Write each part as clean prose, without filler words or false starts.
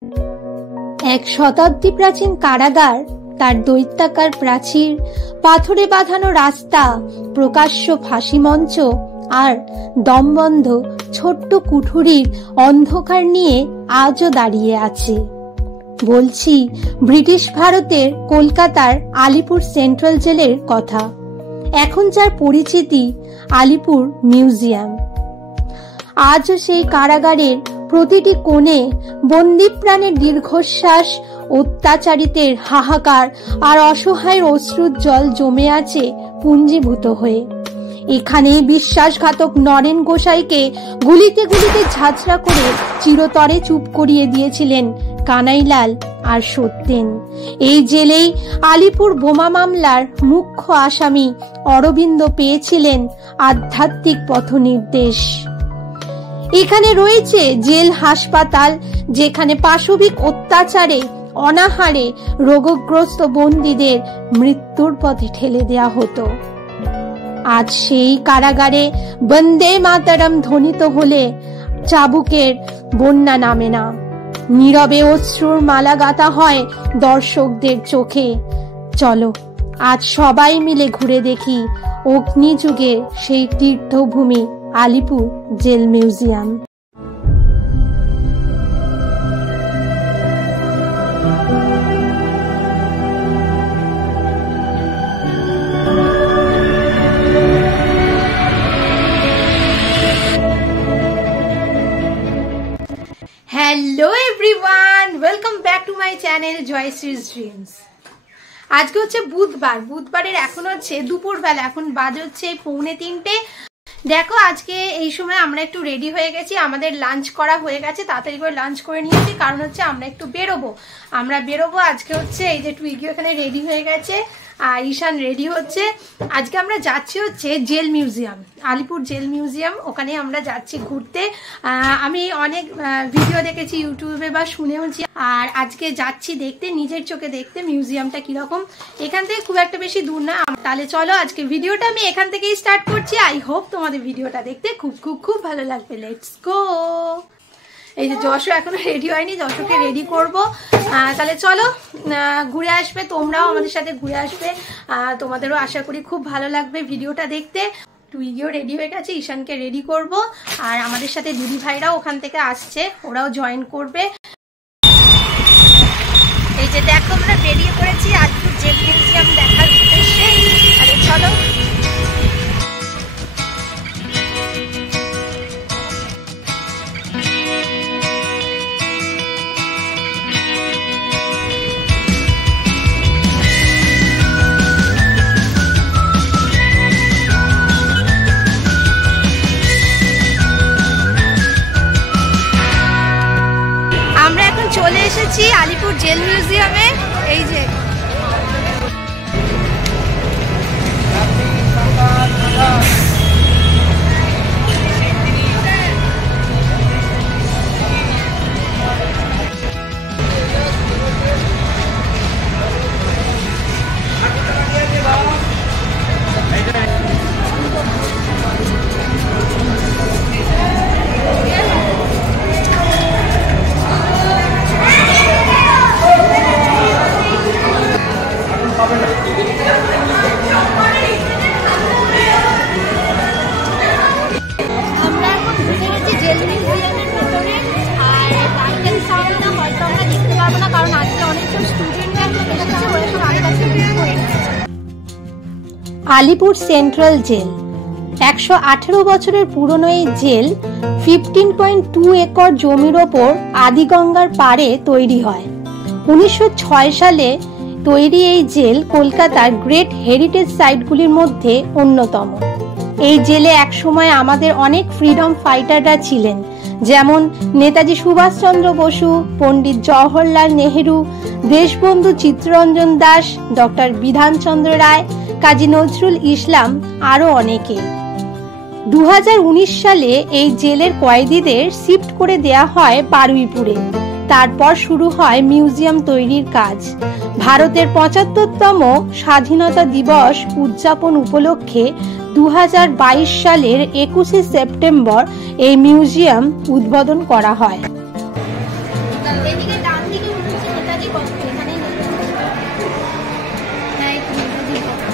এক শতাব্দী প্রাচীন কারাগার, তার দৈত্যাকার প্রাচীর, পাথরে বাঁধানো রাস্তা, প্রকাশ্য ফাঁসি মঞ্চ আর দমবন্ধ ছোট্ট কুঠুরির অন্ধকার নিয়ে আজও দাঁড়িয়ে আছে। বলছি ব্রিটিশ ভারতের কলকাতার আলিপুর সেন্ট্রাল জেলের কথা। এখন যার পরিচিতি আলিপুর মিউজিয়াম। আজও সেই কারাগারের প্রতিটি কোণে বন্দী প্রাণের দীর্ঘশ্বাস, অত্যাচারিতের হাহাকার আর অসহায়ের অশ্রুর জল জমে আছে পুঞ্জীভূত হয়ে। এখানে বিশ্বাসঘাতক নরেন গোসাইকে গুলিতে গুলিতে ঝাঁঝরা করে চিরতরে চুপ করিয়ে দিয়েছিলেন কানাইলাল আর সত্যেন। এই জেলেই আলিপুর বোমা মামলার মুখ্য আসামি অরবিন্দ পেয়েছিলেন আধ্যাত্মিক পথনির্দেশ। এখানে রয়েছে জেল হাসপাতাল, যেখানে পাশবিক অত্যাচারে অনাহারে রোগগ্রস্ত বন্দীদের মৃত্যুর পথে ঠেলে দেয়া হতো। আজ সেই কারাগারে বন্দে মাতরম ধ্বনিত হলে চাবুকের বন্যা নামে না, নীরবে অশ্রুর মালা গাঁথা হয় দর্শকদের চোখে। চলো আজ সবাই মিলে ঘুরে দেখি অগ্নিযুগের সেই তীর্থভূমি Alipore jail museum. Hello everyone, welcome back to my channel Joyshree's dreams. আজকে হচ্ছে বুধবারের এখন হচ্ছে দুপুরবেলা, এখন বাজে হচ্ছে 2:45। দেখো আজকে এই সময় আমরা একটু রেডি হয়ে গেছি, আমাদের লাঞ্চ করা হয়ে গেছে, তাড়াতাড়ি করে লাঞ্চ করে নিয়েছি, কারণ হচ্ছে আমরা একটু বেরোবো। আজকে হচ্ছে এই যে টুইগি ওখানে রেডি হয়ে গেছে আর ঈশান রেডি হচ্ছে। আজকে আমরা যাচ্ছি হচ্ছে jail museum, Alipur jail museum. ওখানে আমরা যাচ্ছি ঘুরতে। আমি অনেক ভিডিও দেখেছি ইউটিউবে বা শুনেওছি, আর আজকে যাচ্ছি দেখতে, নিজের চোখে দেখতে মিউজিয়ামটা কিরকম। এখান থেকে খুব একটা বেশি দূর না। তাহলে চলো আজকে ভিডিওটা আমি এখান থেকেই স্টার্ট করছি। আই হোপ তোমাদের ভিডিওটা দেখতে খুব খুব খুব ভালো লাগবে। Let's go. এই যে যশো এখনো রেডি হয়নি, যশোকে রেডি করব। তাহলে চলো ঘুরে আসবে, তোমরাও আমাদের সাথে ঘুরে আসবে। তোমাদেরও আশা করি খুব ভালো লাগবে ভিডিওটা দেখতে। টুইগিও রেডি হয়ে গেছে, ঈশানকে রেডি করব, আর আমাদের সাথে দিদি ভাইরাও ওখান থেকে আসছে, ওরাও জয়েন করবে। এই যে দেখো আমরা বেরিয়ে পড়েছি আলিপুর জেল মিউজিয়াম দেখার উদ্দেশ্যে। তাহলে চলো। চলে এসেছি আলিপুর জেল মিউজিয়ামে। এই যে আলিপুর সেন্ট্রাল জেল 118 বছরের পুরনো এই জেল 15.2 একর জমির ওপর আদিগঙ্গার পাড়ে তৈরি হয়। 1906 সালে তৈরি এই জেল কলকাতার গ্রেট হেরিটেজ সাইটগুলির মধ্যে অন্যতম। এই জেলে একসময় আমাদের অনেক ফ্রিডম ফাইটাররা ছিলেন, যেমন নেতাজি সুভাষচন্দ্র বসু, পণ্ডিত জওহরলাল নেহেরু, দেশবন্ধু চিত্তরঞ্জন দাস, ডক্টর বিধানচন্দ্র রায়, কাজী নজরুল ইসলাম, আরো অনেকে। 2019 সালে এই জেলের কয়েদিদের শিফট করে দেয়া হয় বারুইপুরে। তারপর শুরু হয় মিউজিয়াম তৈরির কাজ। ভারতের 75তম স্বাধীনতা দিবস উদযাপন উপলক্ষে 2022 সালের 21 সেপ্টেম্বর এই মিউজিয়াম উদ্বোধন করা হয়। ডান দিকে মনে হচ্ছে নেতাজি কষ্ট, এখানেই হ্যাঁ একটু নেতাজি কষ্ট।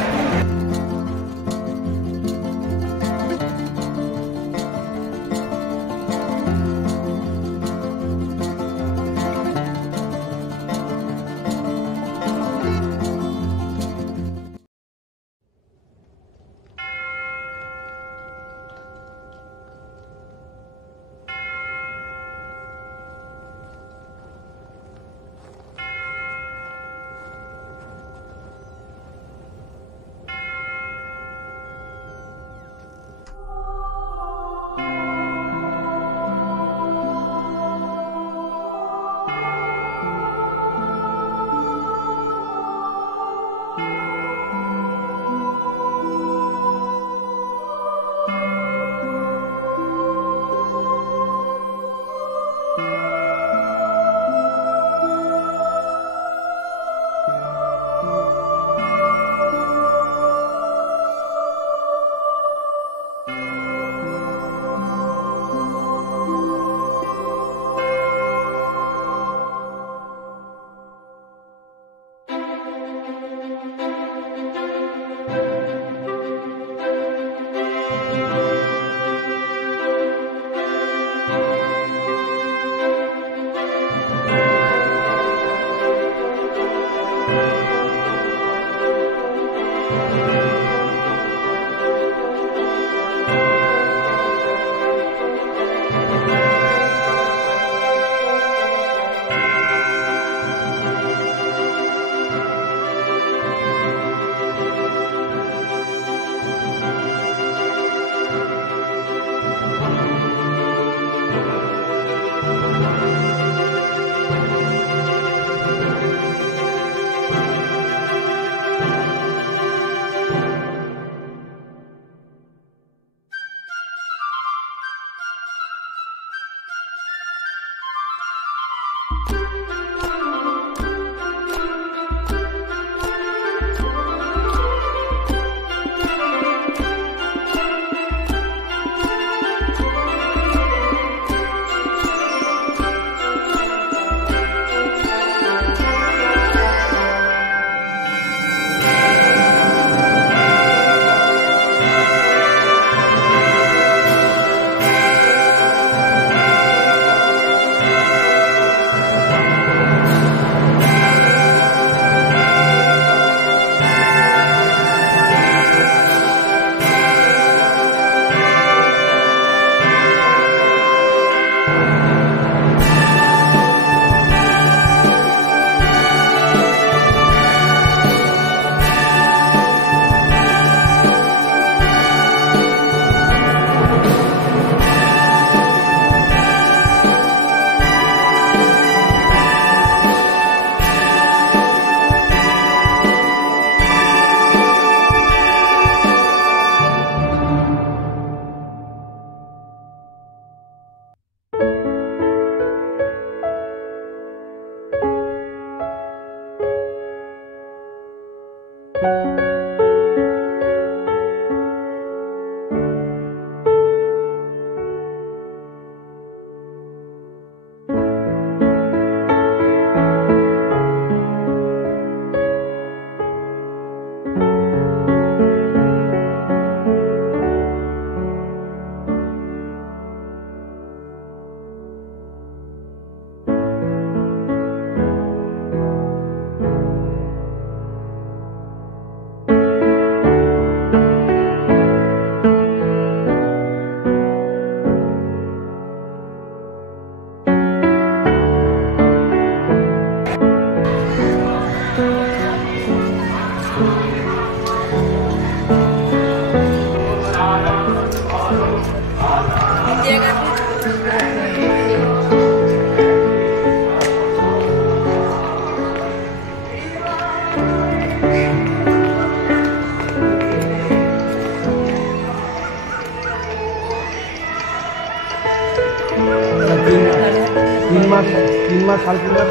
तीन मास साढ़े 3 मास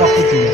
पक्ष ছিল।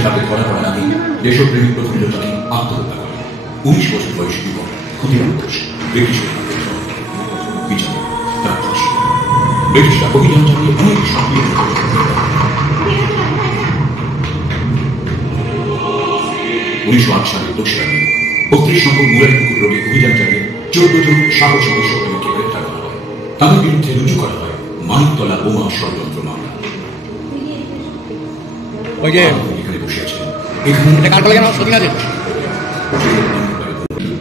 পুলিশের হাতে ধরা পড়ার আগে দেশপ্রেমিক প্রফুল্লতাকে আত্মহত্যা করে। 19 বছর বয়সী যুবক ক্ষুদিরাম ঘোষ ব্রিটিশের হাতে বিচারে তার ফাঁসি। ব্রিটিশরা অভিযান চালিয়ে অনেক সক্রিয় 1908 সালের 2রা মে 32 নম্বর মুরারিপুকুর রোডে অভিযান চালিয়ে 14 জন সাহসী দেশপ্রেমীকে গ্রেফতার করা হয়। তাদের বিরুদ্ধে রুজু করা হয় মানিকতলা বোমা ষড়যন্ত্র মামলা। এখানে বসে আছেন, এখানে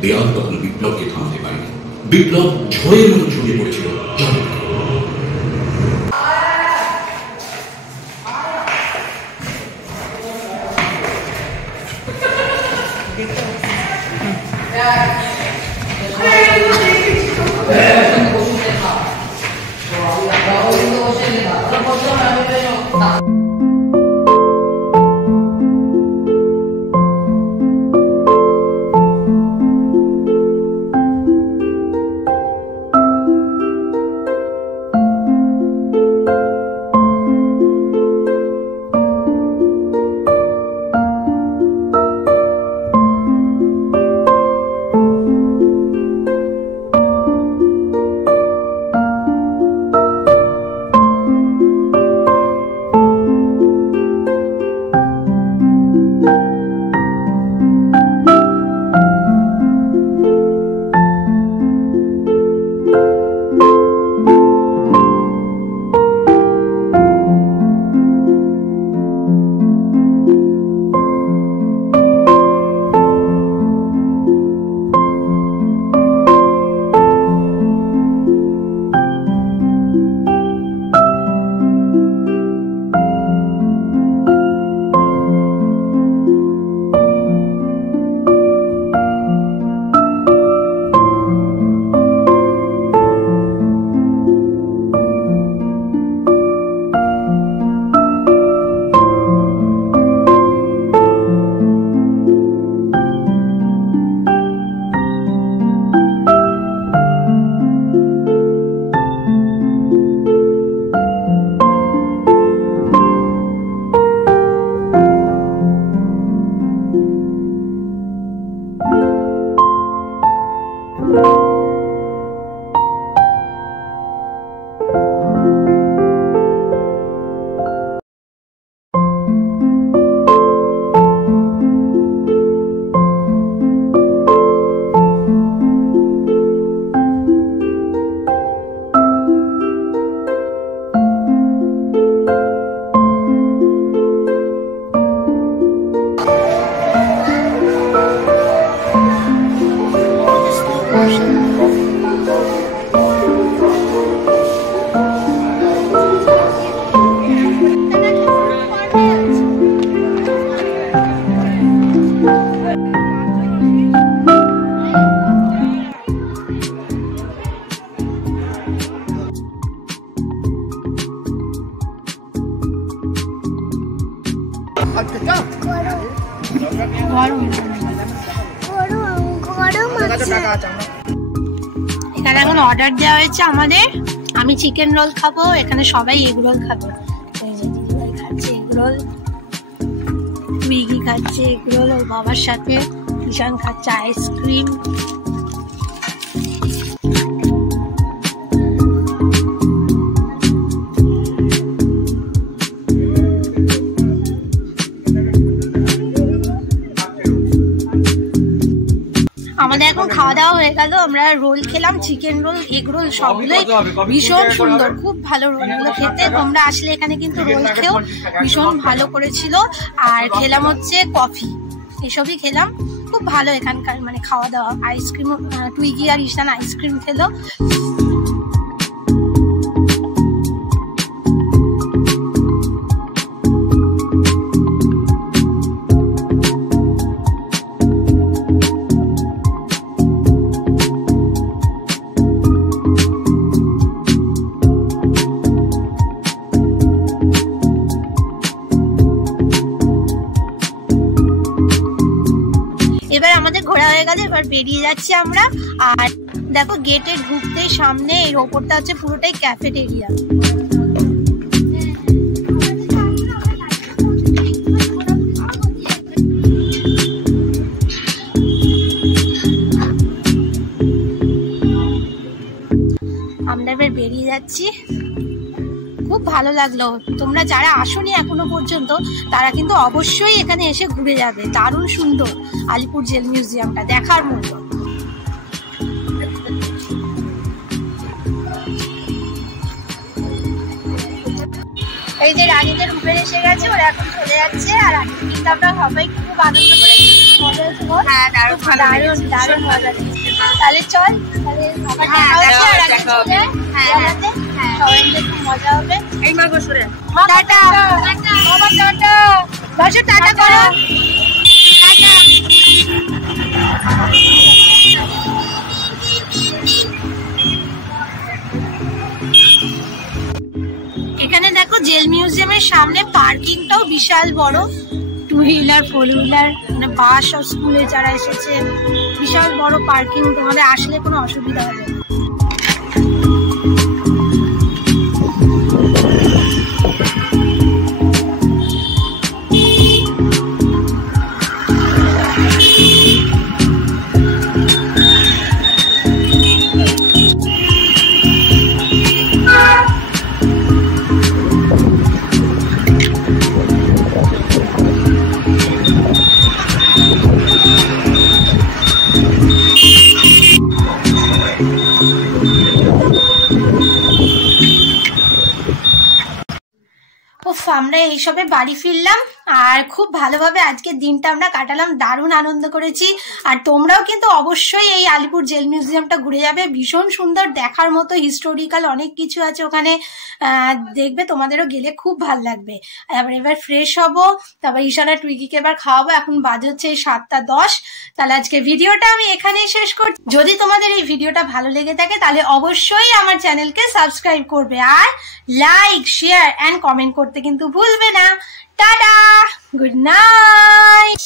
দেয়াল তখন বিপ্লবকে থামাতে পারেনি। বিপ্লব ঝড়ের মতো ছড়িয়ে পড়েছিল চারদিকে। এখানে এখন অর্ডার দেওয়া হয়েছে আমাদের। আমি চিকেন রোল খাবো, এখানে সবাই এগ রোল খাবে। খাচ্ছে এগ রোল, মিগি খাচ্ছে এগ রোল ওর বাবার সাথে, ঈশান খাচ্ছে আইসক্রিম। আমাদের এখন খাওয়া দাওয়া হয়ে গেল। আমরা রোল খেলাম, চিকেন রোল, এগ রোল, সবগুলোই ভীষণ সুন্দর, খুব ভালো রোলগুলো খেতে। তোমরা আসলে এখানে কিন্তু রোল খেও, ভীষণ ভালো করেছিল। আর খেলাম হচ্ছে কফি, এসবই খেলাম, খুব ভালো এখানকার মানে খাওয়া দাওয়া। আইসক্রিম, টুইগি আর ঈশান আইসক্রিম খেলো। এবার আমাদের ঘোরা হয়ে গেল, এবার বেরিয়ে যাচ্ছি আমরা। আর দেখো গেটে ঢুকতেই সামনে এর ওপরটা হচ্ছে পুরোটাই ক্যাফেটেরিয়া। যাচ্ছি। খুব ভালো লাগলো। তোমরা যারা আসোনি এখনো পর্যন্ত তারা কিন্তু অবশ্যই এখানে এসে ঘুরে যাবে। দারুণ সুন্দর আলিপুর জেল মিউজিয়ামটা, দেখার মতো। এই যে রানীদের উবের এসে গেছে, ওরা এখন চলে যাচ্ছে। আর আজকে কিন্তু আমরা সবাই খুব আনন্দ করেছি, মজা হয়েছে। হ্যাঁ, দারুণ দারুণ মজা লেগেছে। তাহলে চল, তাহলে সবাই সবাই মিলে খুব মজা হবে। এই মা বসুরে টাটা, বাবা টাটা, বসো টাটা করো, টাটা। এখানে দেখো জেল মিউজিয়ামের সামনে পার্কিংটাও বিশাল বড়, 2 হুইলার 4 হুইলার মানে বাস আর স্কুলে যারা এসেছে, বিশাল বড় পার্কিং। তোমাদের আসলে কোনো অসুবিধা হবে না। আমরা এইসবে বাড়ি ফিরলাম আর খুব ভালোভাবে আজকের দিনটা আমরা কাটালাম, দারুণ আনন্দ করেছি। আর তোমরাও কিন্তু অবশ্যই এই আলিপুর জেল মিউজিয়ামটা ঘুরে যাবে, ভীষণ সুন্দর, দেখার মতো, হিস্টোরিক্যাল অনেক কিছু আছে ওখানে। দেখবে তোমাদেরও গেলে খুব ভালো লাগবে। এবার ফ্রেশ হবো, তারপর ঈশানা টুইকিকে এবার খাওয়াবো। এখন বাজে হচ্ছে 7:10। তাহলে আজকে ভিডিওটা আমি এখানেই শেষ করছি। যদি তোমাদের এই ভিডিওটা ভালো লেগে থাকে তাহলে অবশ্যই আমার চ্যানেলকে সাবস্ক্রাইব করবে আর লাইক, শেয়ার এন্ড কমেন্ট করতে কিন্তু ভুলবে না। Tata, good night.